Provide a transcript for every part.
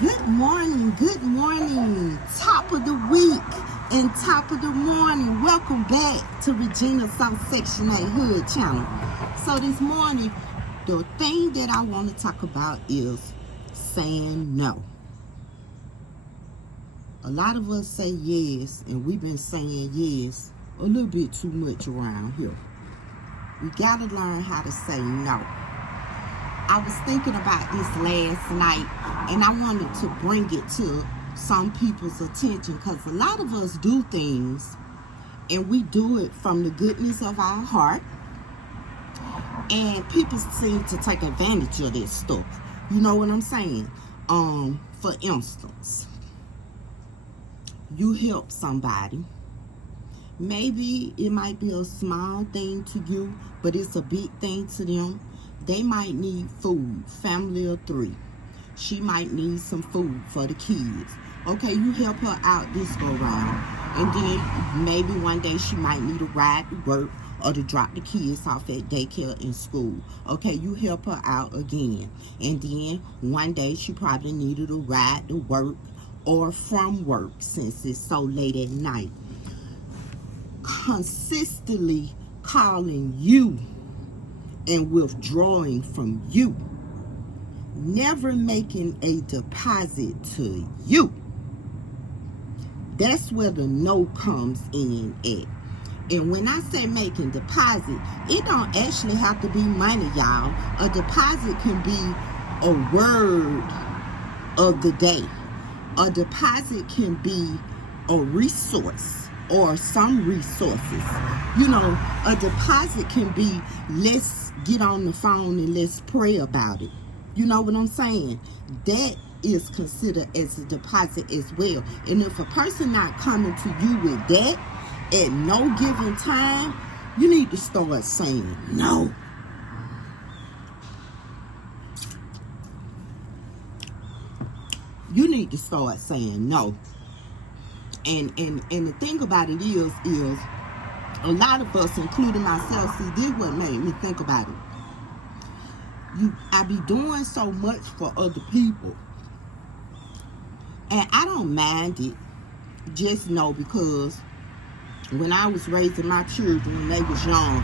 Good morning, top of the week and top of the morning. Welcome back to Regina South Section 8 Hood Channel. So this morning, the thing that I want to talk about is saying no. A lot of us say yes, and we've been saying yes a little bit too much around here. We got to learn how to say no. I was thinking about this last night, and I wanted to bring it to some people's attention, because a lot of us do things and we do it from the goodness of our heart, and people seem to take advantage of this stuff. You know what I'm saying? For instance, you help somebody. Maybe it might be a small thing to you, but it's a big thing to them. They might need food, family of 3. She might need some food for the kids. Okay, you help her out this go round. And then maybe one day she might need a ride to work or to drop the kids off at daycare and school. Okay, you help her out again. And then one day she probably needed a ride to work or from work, since it's so late at night. Consistently calling you and withdrawing from you, never making a deposit to you. That's where the no comes in at. And when I say making deposit, it don't actually have to be money, y'all. A deposit can be a word of the day. A deposit can be a resource or some resources. You know, a deposit can be, let's get on the phone and let's pray about it. You know what I'm saying? That is considered as a deposit as well. And if a person not coming to you with that at no given time, you need to start saying no. You need to start saying no. And the thing about it is a lot of us, including myself, see, this what made me think about it. I be doing so much for other people, and I don't mind it. Just know, because when I was raising my children when they was young,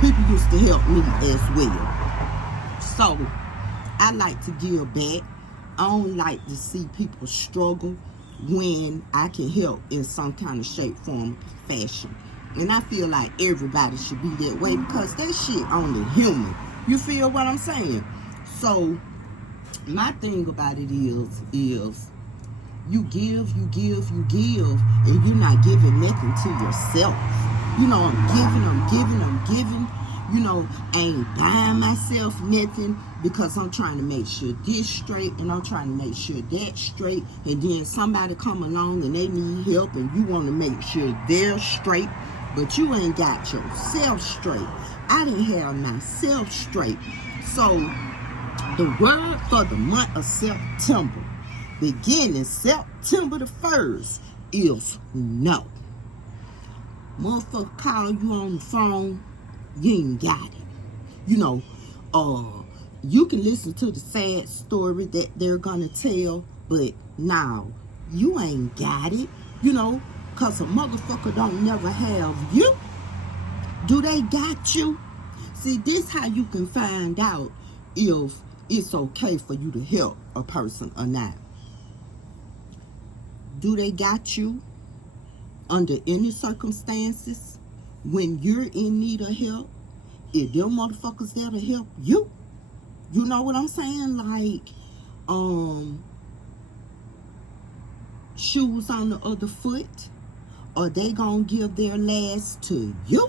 people used to help me as well. So I like to give back. I don't like to see people struggle when I can help in some kind of shape, form, fashion. And I feel like everybody should be that way, because that shit only human. You feel what I'm saying? So my thing about it is you give, and you're not giving nothing to yourself. You know, I'm giving. You know, I ain't buying myself nothing, because I'm trying to make sure this straight and I'm trying to make sure that straight. And then somebody come along and they need help and you want to make sure they're straight, but you ain't got yourself straight. I didn't have myself straight. So the word for the month of September, beginning September the 1st, is no. Motherfucker call you on the phone, you ain't got it. You know, you can listen to the sad story that they're gonna tell, but now you ain't got it. You know, cause a motherfucker don't never have you. Do they got you? See, this how you can find out if it's okay for you to help a person or not. Do they got you under any circumstances? When you're in need of help, if them motherfuckers there to help you, you know what I'm saying? Like, shoes on the other foot, or they gonna give their last to you?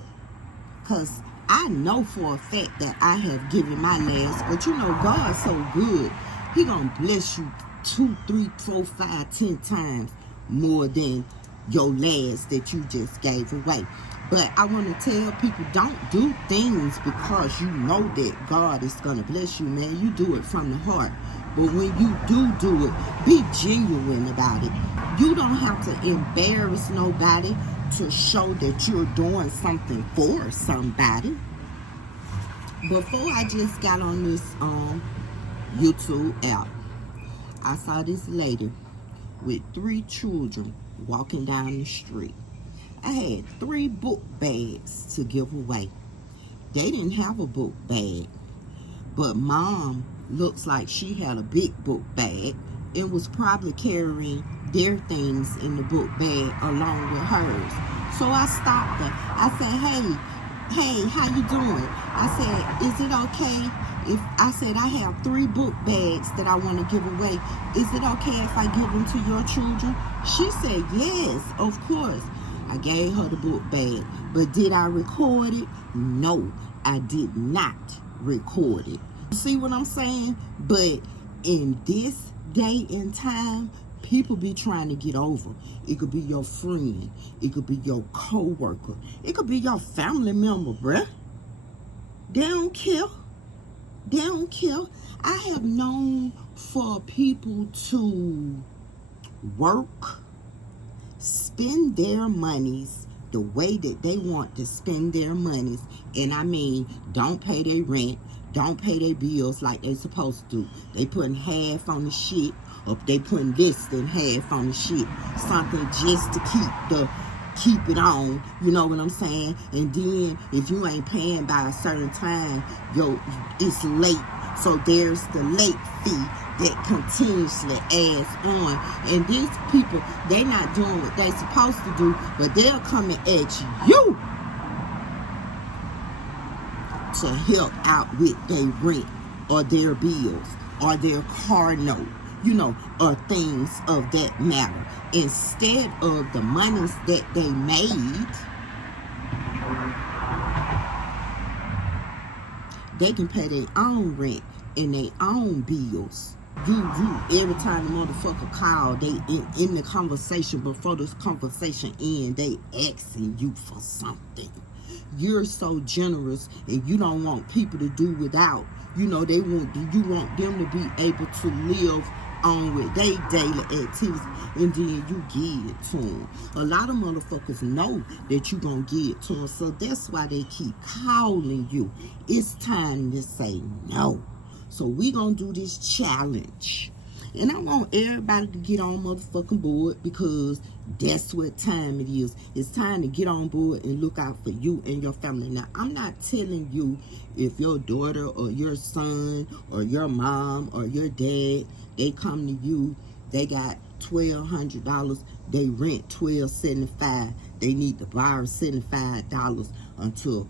Cause I know for a fact that I have given my last, but you know, God's so good, He gonna bless you 2, 3, 4, 5, 10 times more than your last that you just gave away. But I want to tell people, don't do things because you know that God is going to bless you, man. You do it from the heart. But when you do it, be genuine about it. You don't have to embarrass nobody to show that you're doing something for somebody. Before I just got on this YouTube app, I saw this lady with 3 children walking down the street. I had 3 book bags to give away. They didn't have a book bag, but mom looks like she had a big book bag and was probably carrying their things in the book bag along with hers. So I stopped her. I said, hey, how you doing? I said, is it okay if I said I have 3 book bags that I want to give away? Is it okay if I give them to your children? She said, yes, of course. I gave her the book bag, but did I record it? No, I did not record it. See what I'm saying? But in this day and time, people be trying to get over. It could be your friend. It could be your co-worker. It could be your family member, bruh. They don't care. They don't care. I have known for people to work, spend their monies the way that they want to spend their monies. And I mean, don't pay their rent, don't pay their bills like they supposed to. They putting half on the shit, or they putting less than half on the shit. Something just to keep it on, you know what I'm saying? And then if you ain't paying by a certain time, it's late. So there's the late fee that continuously adds on. And these people, they not doing what they supposed to do, but they're coming at you to help out with their rent or their bills or their car note, you know, or things of that matter. Instead of the monies that they made, they can pay their own rent and their own bills. Every time the motherfucker call, they in the conversation, before this conversation end, they asking you for something. You're so generous and you don't want people to do without. You know, you want them to be able to live on with their daily activities, and then you give it to them. A lot of motherfuckers know that you gonna give it to them, so that's why they keep calling you. It's time to say no. So we gonna do this challenge, and I want everybody to get on motherfucking board, because that's what time it is. It's time to get on board and look out for you and your family. Now, I'm not telling you if your daughter or your son or your mom or your dad, they come to you, they got $1,200, they rent $1,275, they need to borrow $75 until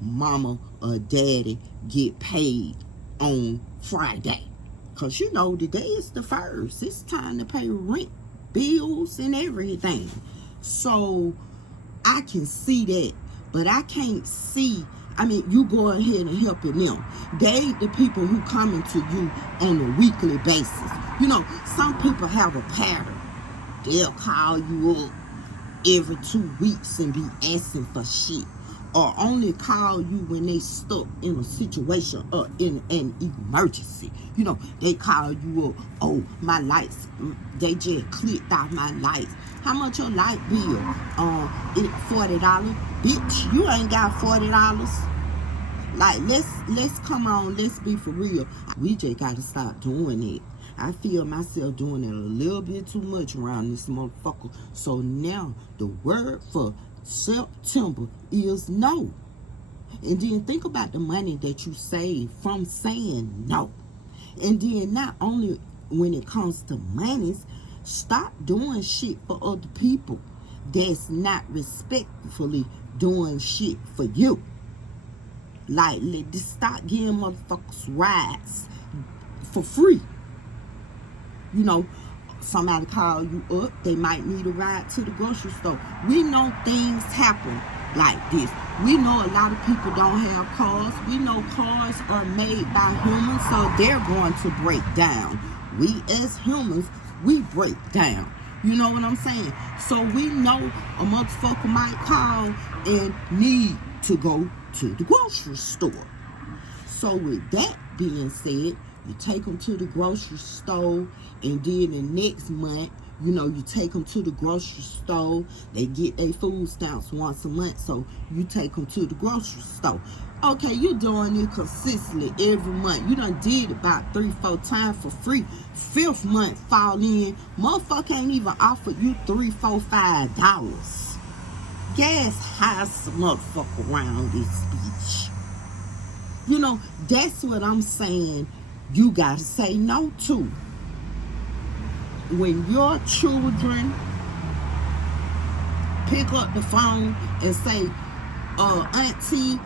mama or daddy get paid on Friday. Because you know, today is the 1st. It's time to pay rent, bills, and everything. So I can see that, but I can't see, you go ahead and helping them. They the people who coming to you on a weekly basis. You know, some people have a pattern. They'll call you up every 2 weeks and be asking for shit, or only call you when they stuck in a situation or in an emergency. You know, they call you up, oh, my lights, they just clicked off my lights. How much your light bill? $40. Bitch, you ain't got $40. Like, let's come on, let's be for real. We just gotta stop doing it. I feel myself doing it a little bit too much around this motherfucker. So now the word for September is no. And then think about the money that you save from saying no. And then not only when it comes to monies, stop doing shit for other people that's not respectfully doing shit for you. Like, just stop giving motherfuckers rides for free. You know, somebody call you up, they might need a ride to the grocery store. We know things happen like this. We know a lot of people don't have cars. We know cars are made by humans, so they're going to break down. We as humans, we break down. You know what I'm saying? So we know a motherfucker might call and need to go to the grocery store. So with that being said, you take them to the grocery store, and then the next month, you know, you take them to the grocery store. They get their food stamps once a month, so you take them to the grocery store. Okay, you doing it consistently every month. You done did about 3-4 times for free. 5th month fall in, motherfucker ain't even offered you $3, $4, $5. Gas high some motherfucker around this bitch. You know, that's what I'm saying. You gotta say no to. When your children pick up the phone and say, auntie,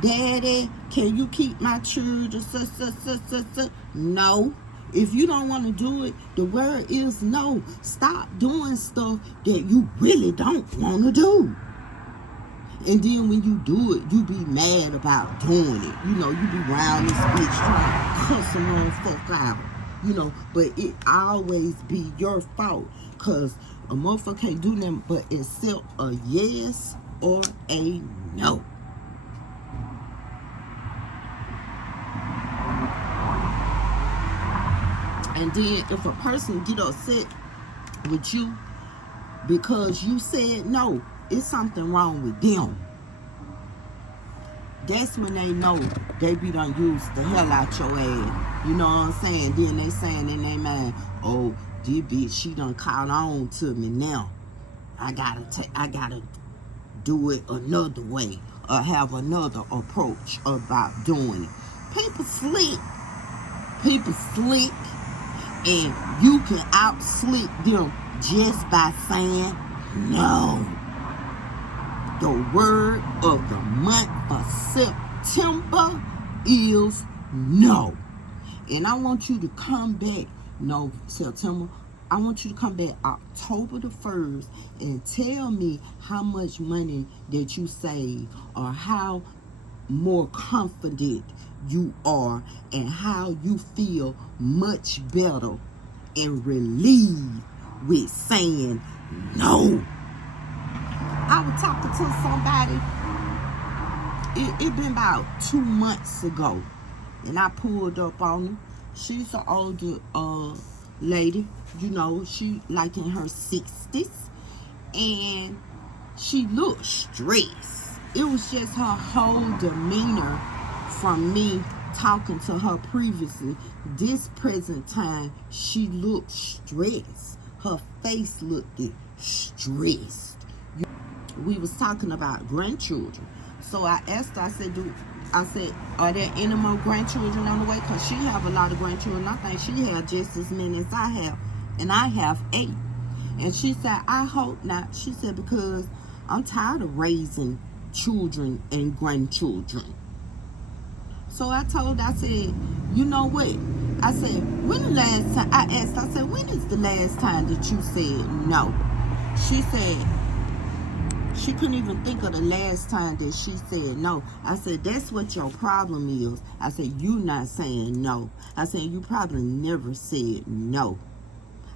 daddy, can you keep my children? No. If you don't want to do it, the word is no. Stop doing stuff that you really don't want to do. And then when you do it, you be mad about doing it. You know, you be round this bitch trying to cuss some motherfucker out. You know, but it always be your fault. Because a motherfucker can't do nothing but accept a yes or a no. And then if a person get upset with you because you said no, it's something wrong with them. That's when they know they be done use the hell out your ass. You know what I'm saying? Then they saying in their mind, oh, this bitch, she done caught on to me now. I gotta do it another way or have another approach about doing it. People slick, and you can out-slick them just by saying no. The word of the month for September is no. And I want you to come back, no, September, I want you to come back October the 1st and tell me how much money that you save or how more confident you are and how you feel much better and relieved with saying no. I was talking to somebody, it been about 2 months ago, and I pulled up on her. She's an older lady, you know, she like in her 60s, and she looked stressed. It was just her whole demeanor from me talking to her previously. This present time, she looked stressed. Her face looked stressed. We was talking about grandchildren. So I asked her, I said, are there any more grandchildren on the way? Because she have a lot of grandchildren. I think she have just as many as I have. And I have 8. And she said, I hope not. She said, because I'm tired of raising children and grandchildren. So I told her, I said, you know what? I said, when the last time, I asked, I said, when is the last time that you said no? She said, she couldn't even think of the last time that she said no. I said, that's what your problem is. I said, you not saying no. I said, you probably never said no.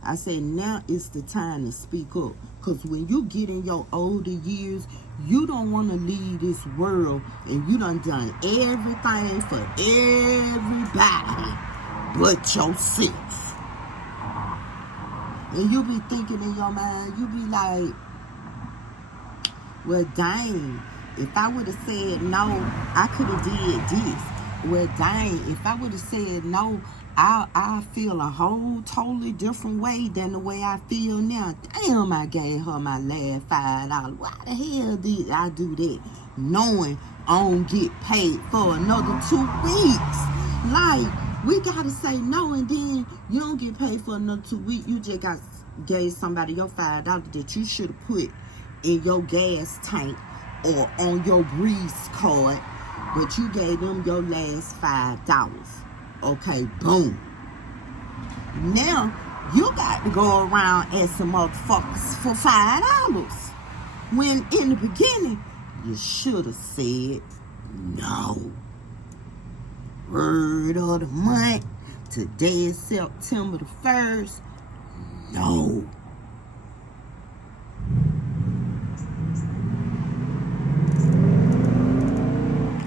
I said, now is the time to speak up. Because when you get in your older years, you don't want to leave this world and you done everything for everybody but yourself. And you be thinking in your mind, you be like, well, dang, if I would have said no, I could have did this. Well, dang, if I would have said no, I feel a whole totally different way than the way I feel now. Damn, I gave her my last $5. Why the hell did I do that? Knowing I don't get paid for another 2 weeks. Like, we got to say no, and then you don't get paid for another 2 weeks. You just gave somebody your $5 that you should have put in your gas tank or on your grease card, but you gave them your last $5. Okay, boom. Now you got to go around asking motherfuckers for $5 when in the beginning you should have said no. Word of the month, today is September the 1st. No.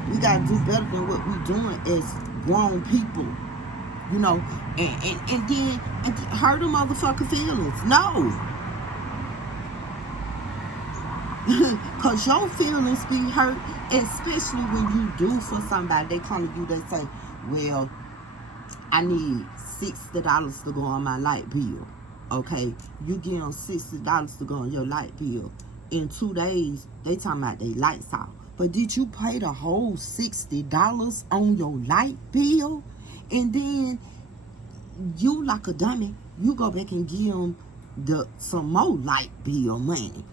We gotta do better than what we doing as grown people, you know, and then hurt a motherfucker feelings. No. Because your feelings be hurt, especially when you do for somebody. They come to you, they say, well, I need $60 to go on my light bill. Okay, you give them $60 to go on your light bill. In 2 days, they talking about they lights out. But did you pay the whole $60 on your light bill? And then you, like a dummy, you go back and give them some more light bill money.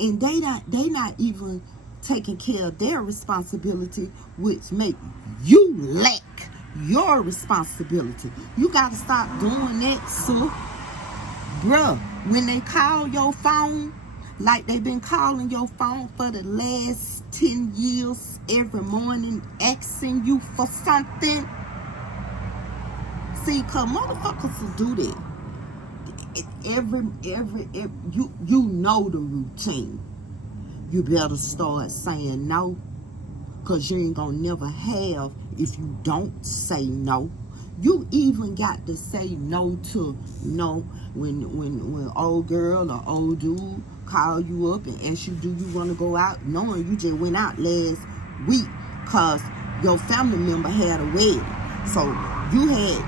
And they not even taking care of their responsibility, which make you lack your responsibility. You got to stop doing that, so bruh, when they call your phone like they've been calling your phone for the last 10 years every morning asking you for something, see, cause motherfuckers will do that. Every you know the routine. You better start saying no, cause you ain't gonna never have if you don't say no. You even got to say no to no when old girl or old dude call you up and ask you, do you want to go out, knowing you just went out last week cause your family member had a wedding. So you had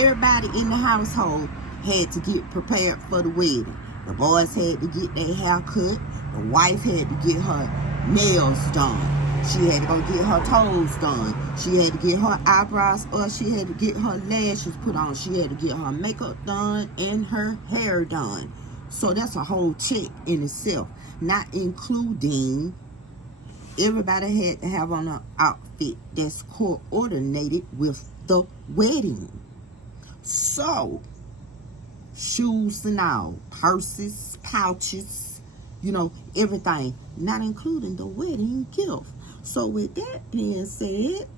everybody in the household had to get prepared for the wedding. The boys had to get their hair cut. The wife had to get her nails done. She had to go get her toes done. She had to get her eyebrows, or she had to get her lashes put on. She had to get her makeup done and her hair done. So that's a whole check in itself. Not including everybody had to have on an outfit that's coordinated with the wedding. So shoes and all, purses, pouches, you know, everything, not including the wedding gift. So with that being said,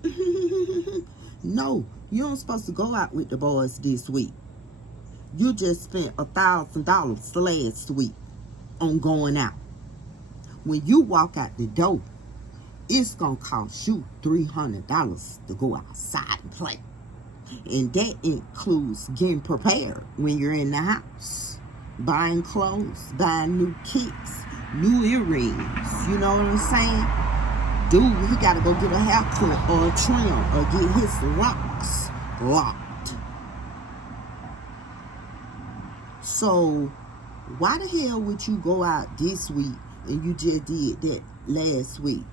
no, you aren't supposed to go out with the boys this week. You just spent $1,000 last week on going out. When you walk out the door, it's gonna cost you $300 to go outside and play. And that includes getting prepared when you're in the house. Buying clothes, buying new kicks, new earrings. You know what I'm saying? Dude, he gotta go get a haircut or a trim or get his locks locked. So, why the hell would you go out this week and you just did that last week?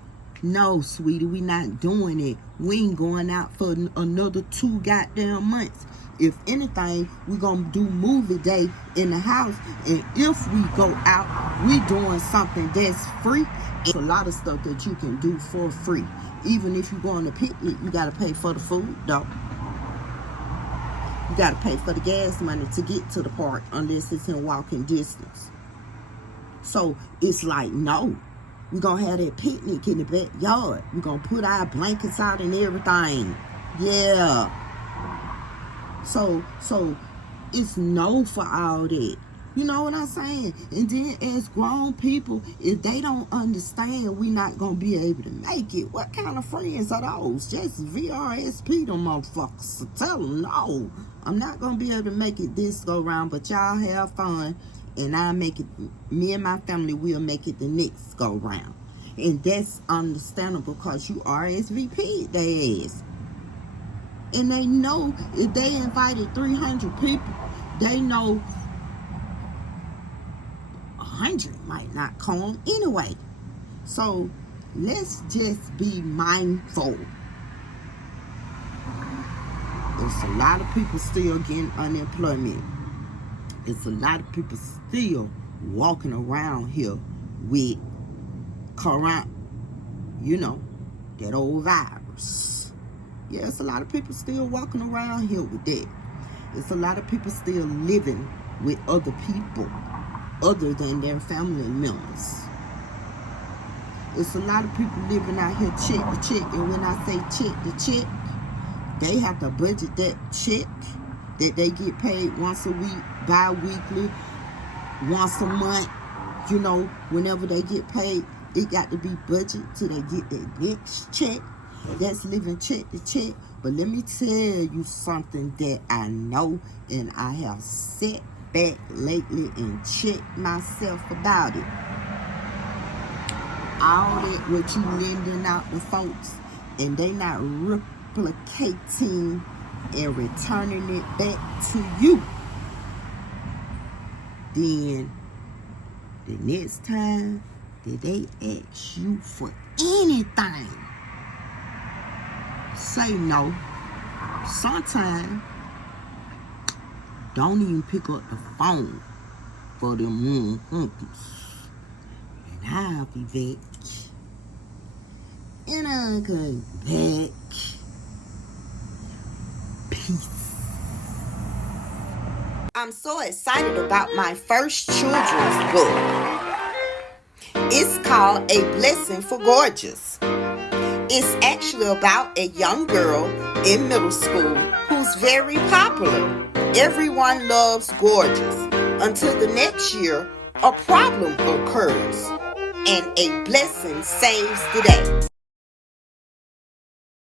No, sweetie, we not doing it. We ain't going out for another 2 goddamn months. If anything, we gonna do movie day in the house. And if we go out, we doing something that's free. It's a lot of stuff that you can do for free. Even if you go on a picnic, you gotta pay for the food, though. You gotta pay for the gas money to get to the park, unless it's in walking distance. So it's like, no. We're going to have that picnic in the backyard. We're going to put our blankets out and everything. Yeah. So it's no for all that. You know what I'm saying? And then as grown people, if they don't understand, we're not going to be able to make it. What kind of friends are those? Just VRSP them motherfuckers. So tell them, no, I'm not going to be able to make it this go round, but y'all have fun. And I make it, me and my family will make it the next go round. And that's understandable because you RSVP'd their ass. And they know if they invited 300 people, they know 100 might not come anyway. So let's just be mindful. There's a lot of people still getting unemployment. It's a lot of people still walking around here with corona, you know, that old virus. Yeah, it's a lot of people still walking around here with that. It's a lot of people still living with other people other than their family members. It's a lot of people living out here check to check. And when I say check to check, they have to budget that check that they get paid once a week, bi-weekly, once a month, you know, whenever they get paid, it got to be budgeted till they get their next check. That's living check to check. But let me tell you something that I know, and I have sat back lately and checked myself about it. all that what you lending out to folks, and they not replicating and returning it back to you, then the next time that they ask you for anything, say no. Sometimes don't even pick up the phone for them humpies. And I'll be back. And I'll come back. Peace. I'm so excited about my first children's book. It's called A Blessing for Gorgeous. It's actually about a young girl in middle school who's very popular. Everyone loves Gorgeous until the next year a problem occurs and a blessing saves the day.